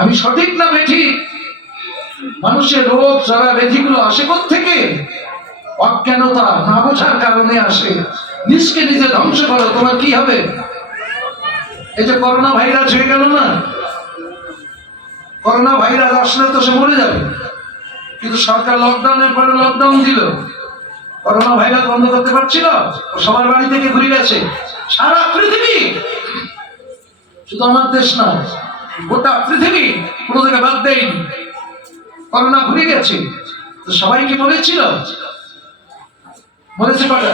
আমি সঠিক না বেঠিক? মানুষের রোগ জ্বালা ব্যাধিগুলো আসে থেকে অজ্ঞানতা, না বোঝার কারণে আসে। নিজকে নিজে ধ্বংস করো, তোমার কি হবে? এই যে করোনা ভাইরাস হয়ে গেল না, করোনা ভাইরাস আসলে তো সে মরে যাবে, কিন্তু সরকার লকডাউনের পরে লকডাউন দিল, করোনা ভাইরাস বন্ধ করতে পারছিল? সবার বাড়ি থেকে ঘুরে গেছে সারা পৃথিবী, শুধু আমার দেশ না, গোটা পৃথিবী, কোনো জায়গায় বাদ দেয়নি। করোনা ঘুরে গেছে, তো সবাই কি মরেছিল? মরেছে কটা?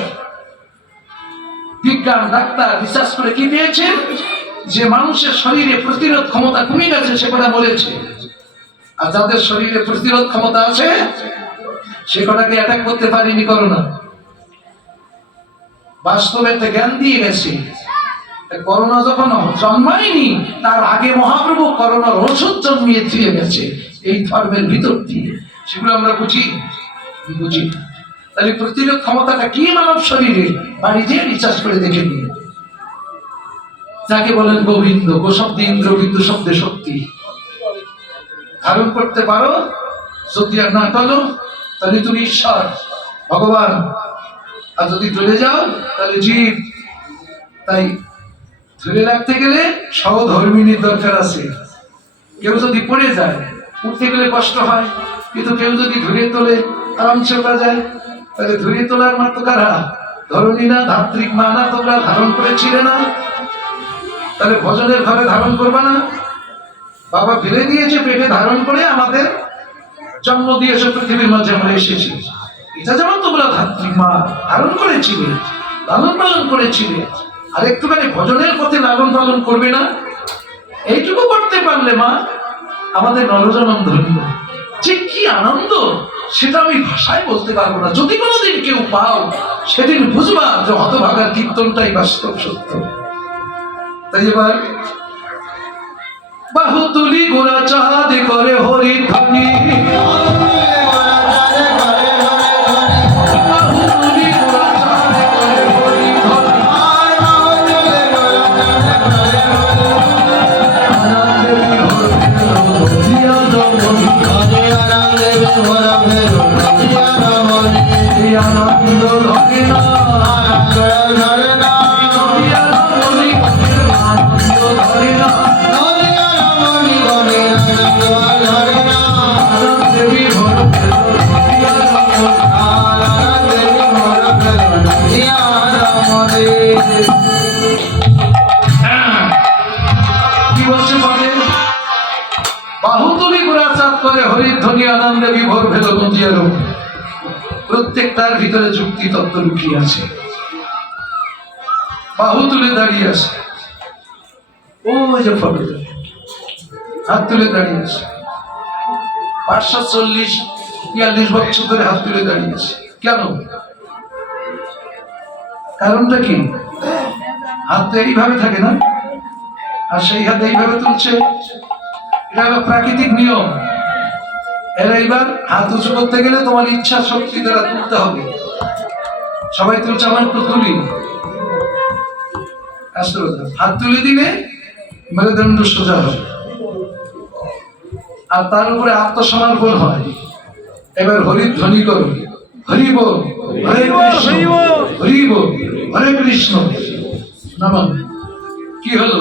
বিজ্ঞান ডাক্তার রিসার্চ করে কি পেয়েছে? যে মানুষের শরীরে প্রতিরোধ ক্ষমতা কমে গেছে সে কটা মরেছে, আর যাদের শরীরে প্রতিরোধ ক্ষমতা আছে সে কটাকে অ্যাটাক করতে পারেনি করোনা। বাস্তবে একটা জ্ঞান দিয়ে গেছে। করোনা যখন জন্মায়নি তার আগে মহাপ্রভু করোনার ওষুধ জন্মিয়ে দিয়ে গেছে এই ধর্মের ভিতর দিয়ে, সেগুলো আমরা বুঝি না। তাহলে প্রতিরোধ ক্ষমতাটা কি মানব শরীরে? বাড়ি যেয়ে রিচার্জ করে দেখে নিয়ে। যাকে বলেন গোবিন্দ, গো শব্দে ইন্দ্র, বিন্দু শব্দে শক্তি। ধারণ করতে পারো, যদি আর না পারো তাহলে তুমি ঈশ্বর, ভগবান। আর যদি চলে যাও তাহলে জীব। তাই ধরে রাখতে গেলে সহধর্মিনীর দরকার আছে। কেউ যদি পড়ে যায় উঠতে গেলে কষ্ট হয়, কিন্তু কেউ যদি ধরে তোলে আরামসে ওঠা যায়। তাহলে ধরে তোলার মাত্র কারা? ধরনী না, ধাত্রিক মা না? তোমরা ধারণ করেছিলে না? তাহলে ভজনের ঘরে ধারণ করবা না? বাবা ফেলে দিয়েছে পেটে ধারণ করে, আমাদের জন্ম দিয়েছে পৃথিবীর মাঝে আমরা এসেছি। এটা যেমন তোমরা ধাত্রিক মা ধারণ করেছিলে, লালন পালন করেছিলে, আর একটুখানি ভজনের পথে লালন পালন করবে না? এইটুকু করতে পারলে মা আমাদের নরজনম ধন্য। যে কি আনন্দ সেটা আমি ভাষায় বলতে পারবো না। যদি কোনোদিন কেউ পাও সেদিন বুঝবা যে হতভাগার কীর্তনটাই বাস্তব সত্য। তাই এবার বাহু তুলি গোড়া চাঁদে করে হরি ধ্বনি, আনন্দ ধরে না, কি বলছে বলে? বাহুতুলি গোড়াচাঁদ করে হরির ধ্বনি আনন্দে বিভোর ভেল গুঞ্জিয়ার। প্রত্যেকটার ভিতরে যুক্তি তত্ত্ব লুকিয়ে আছে। বাহু তুলে দাঁড়িয়ে আছে, ও যে ফটো হাত তুলে দাঁড়িয়ে আছে, 540-42 বছর ধরে হাত তুলে দাঁড়িয়ে আছে। কেন? কারণটা কি? হাত তো এইভাবে থাকে না, আর সেই হাত এইভাবে তুলছে। এটা হলো প্রাকৃতিক নিয়ম। এর এইবার হাত উঁচু করতে গেলে তোমার ইচ্ছা শক্তি দ্বারা তুলতে হবে। সবাই তুলছে, আমার একটু তুলি। হাত তুলে দিলে মেরুদণ্ড সোজা হয়, আর তার উপরে আত্মসমর্পণ হয়। এবার হরি ধ্বনি করো, হরি বল, হরে কৃষ্ণ, হরি বল, হরে কৃষ্ণ। নামান কি হলো?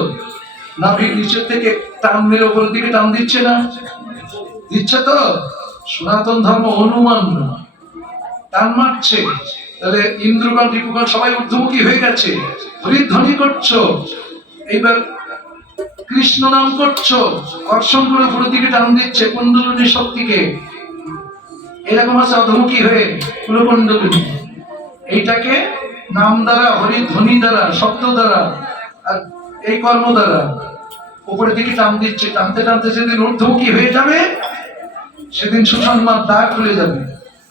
নাভির নিচের থেকে টান মেরে উপর দিকে টান দিচ্ছে না? দিচ্ছে তো। সনাতন ধর্ম অনুমান না, টান মারছে। তাহলে ইন্দ্রগণ রিপুগণ সবাই ঊর্ধ্বমুখী হয়ে গেছে। হরিধ্বনি করছো, এইবার কৃষ্ণ নাম করছো, কর্ষণ করে উপর দিকে টান দিচ্ছে কুণ্ডলিনী শক্তিকে। এরকম আছে অধমুখী হয়ে কুলকুণ্ডলিনী। এইটাকে নাম দ্বারা, হরিধ্বনি দ্বারা, শব্দ দ্বারা, আর এই কর্ম দ্বারা উপরের দিকে টান দিচ্ছে। টানতে টানতে যেদিন ঊর্ধ্বমুখী হয়ে যাবে সেদিন সুসন্মার দ্বার খুলে যাবে।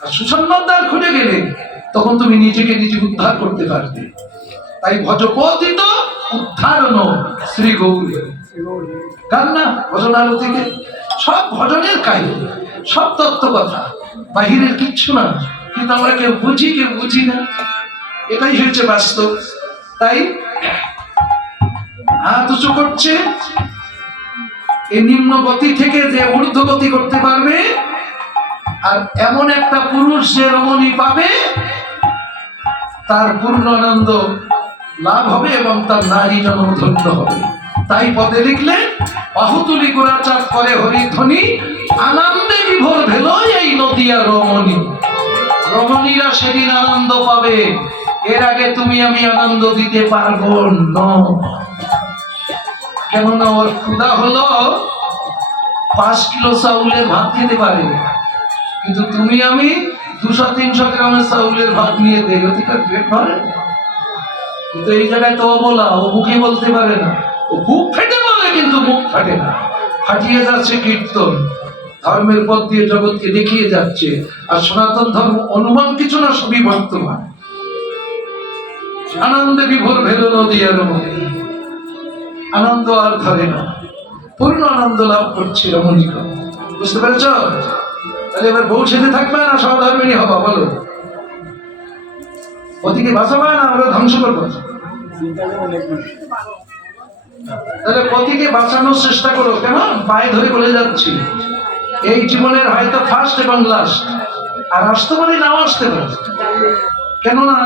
আর সুসন্মার দ্বার খুলে গেলে তখন তুমি নিজেকে নিজে উদ্ধার করতে পারবে। তাই ভজপতিত উদ্ধারণ শ্রী গৌর গান না, ভজনারতিতে সব ভজনের কাহিনী, সব তত্ত্ব কথা, বাহিরের কিচ্ছু না। কিন্তু আমরা কেউ বুঝি, কেউ বুঝি না। এটাই হচ্ছে বাস্তব। তাই হাত উঁচু করছে, এই নিম্ন গতি থেকে যে ঊর্ধ্বগতি করতে পারবে, আর এমন একটা পুরুষ যে রমণী পাবে, তার পূর্ণ আনন্দ লাভ হবে এবং তার নারী জন্ম ধন্য হবে। তাই পদে লিখলেন, বাহুতুলি গোড়াচাপ করে হরিধ্বনি, আনন্দে বিভোর ভেল এই নদিয়া রমণী। রমণীরা সেদিন আনন্দ পাবে, এর আগে তুমি আমি আনন্দ দিতে পারবো না। কেননা ওর ক্ষুধা হলো 5 কিলো চাউলের ভাত খেতে পারে, কিন্তু তুমি আমি 200-300 গ্রামের চাউলের ভাত নিয়ে দেই, অধিকার পেট ভরে। কিন্তু এই জায়গায় তো বলা, ও মুখে বলতে পারে না, ও বুক ফেটে বলে কিন্তু মুখ ফাটে না। ফাটিয়ে যাচ্ছে কীর্তন, ধর্মের পথ দিয়ে জগৎকে দেখিয়ে যাচ্ছে। আর সনাতন ধর্ম অনুমান কিছু না, সবই বর্তমান। আনন্দে বিভোর ভেল নদিয়া রমণী, আনন্দ আর ধরে না, পূর্ণ আনন্দ লাভ করছে রমণীগণ। বুঝতে পেরেছ? তাহলে এবার বউ ছেড়ে থাকবে না সহধর্মিনী হবা? বলো, পতিকে বাঁচাবে না আমরা ধ্বংস করবো? তাহলে পতিকে বাঁচানোর চেষ্টা করো। কেন? পায়ে ধরে বলে যাচ্ছি, এই জীবনের হয়তো ফার্স্ট এবং লাস্ট, আর আসতে পারি নাও আসতে পারে। কেননা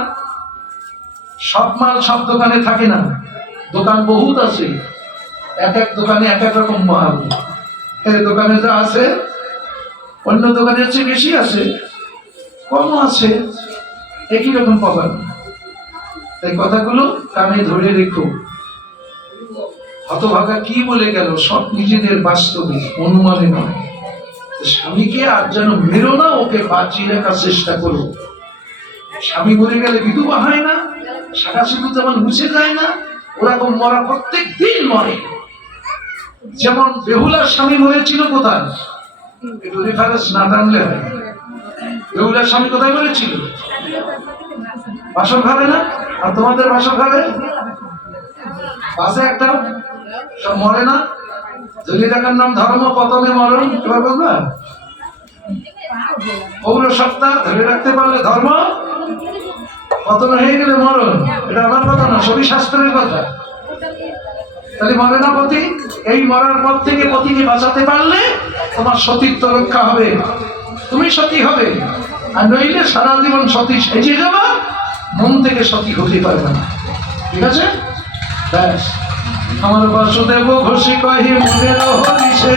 সব মাল সব দোকানে থাকে না, দোকান বহুত আছে, এক এক দোকানে এক এক রকম মাল। এই দোকানে যা আছে অন্য দোকানের চেয়ে বেশি আছে, কম আছে, একই রকম পাবেন। এই কথাগুলো কানে ধরে রেখো। হতভাগা কি বলে গেল, সব নিজেদের বাস্তবে, অনুমানে নয়। স্বামীকে আর যেন মেরো না, ওকে বাঁচিয়ে রাখার চেষ্টা করো। স্বামী মরে গেলে বিধবা হয় না, সাদা সিঁদুর যেমন মুছে যায় না, ওরকম মরা প্রত্যেক দিন মরে। যেমন বেহুলার স্বামী মরেছিল কোথায়, একটু রেফারেন্স না টানলে হয়। বেহুলার স্বামী কোথায় মরেছিল? বাসর ঘরে না? আর তোমাদের বাসর ঘরে পাশে একটা সব মরে না? ধরি টাকার নাম ধর্ম, পতনে মরণ। এবার বলবা পৌর সত্তা ধরে রাখতে পারলে ধর্ম, পতন হয়ে গেলে মরণ। এটা আমার কথা না, সবই শাস্ত্রের কথা। তাহলে মরে না পতি? এই মরার পর থেকে পতিকে বাঁচাতে পারলে তোমার সতীত্ব রক্ষা হবে, তুমি সতী হবে। আর নইলে সারা জীবন সতী সেজে যাবা, মন থেকে সতী হতে পারবে না। ঠিক আছে? ব্যাস। আমার বাসুদেব ঘোষী কহি মনের হরিষে